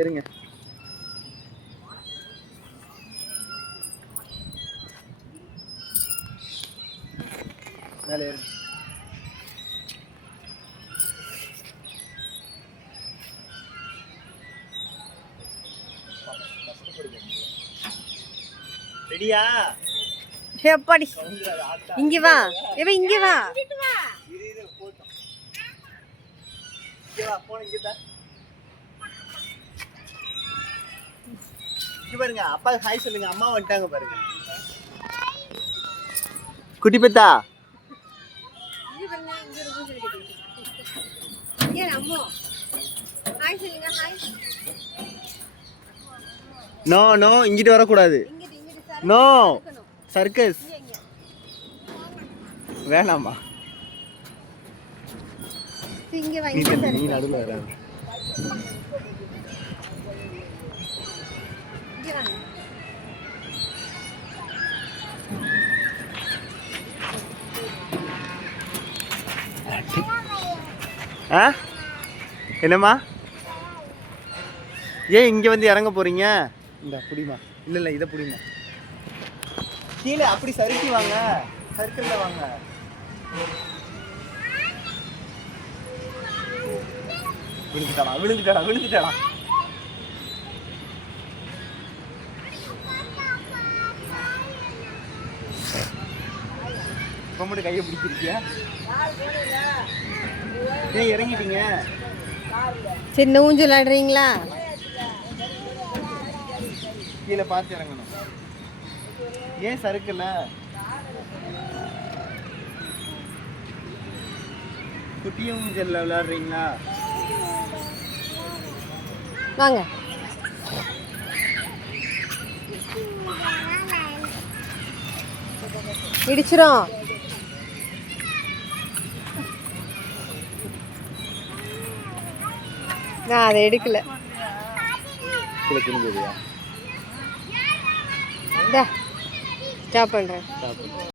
இருங்க. மேலே இருங்க. ரெடியா? எப்பாடி இங்க வா. ஏவே இங்க வா. இரு போட்டும். இங்க வா, போன் இங்க தா. இங்க பாருங்க, அப்பா ஹாய் சொல்லுங்க. அம்மா வந்துட்டாங்க பாருங்க. குட்டி பெத்தா. இங்க பாருங்க, இங்க இருக்கு சொல்லிட்டு. இங்க அம்மா. ஹாய் சொல்லுங்க, ஹாய். நோ நோ, இங்கிட்டு வர கூடாது. நோ சர்க்கஸ் வேணாமா? இங்க வா. நீ நடுவுல வர. இங்க வா. என்னம்மா? ஏன் இங்க வந்து இறங்க போறீங்க? இந்த புடிமா. இல்ல இதை புடிமா. கீழே அப்படி சறுக்கி வாங்க. சர்க்கிள்ல வாங்க. விழுந்துட்டாடா. கொம்புட்டு கையை பிடிச்சிருக்கியா? ஏன் இறங்கிட்டீங்க? சின்ன ஊஞ்சல் விளையாடுறீங்களா? கீழே பார்த்து இறங்கணும். ஏன் சறுக்கல? குட்டிய ஊஞ்சல்ல விளையாடுறீங்களா? வாங்க. இடிச்சிரும். நான் அதை எடுக்கல. ஸ்டாப் பண்றேன்.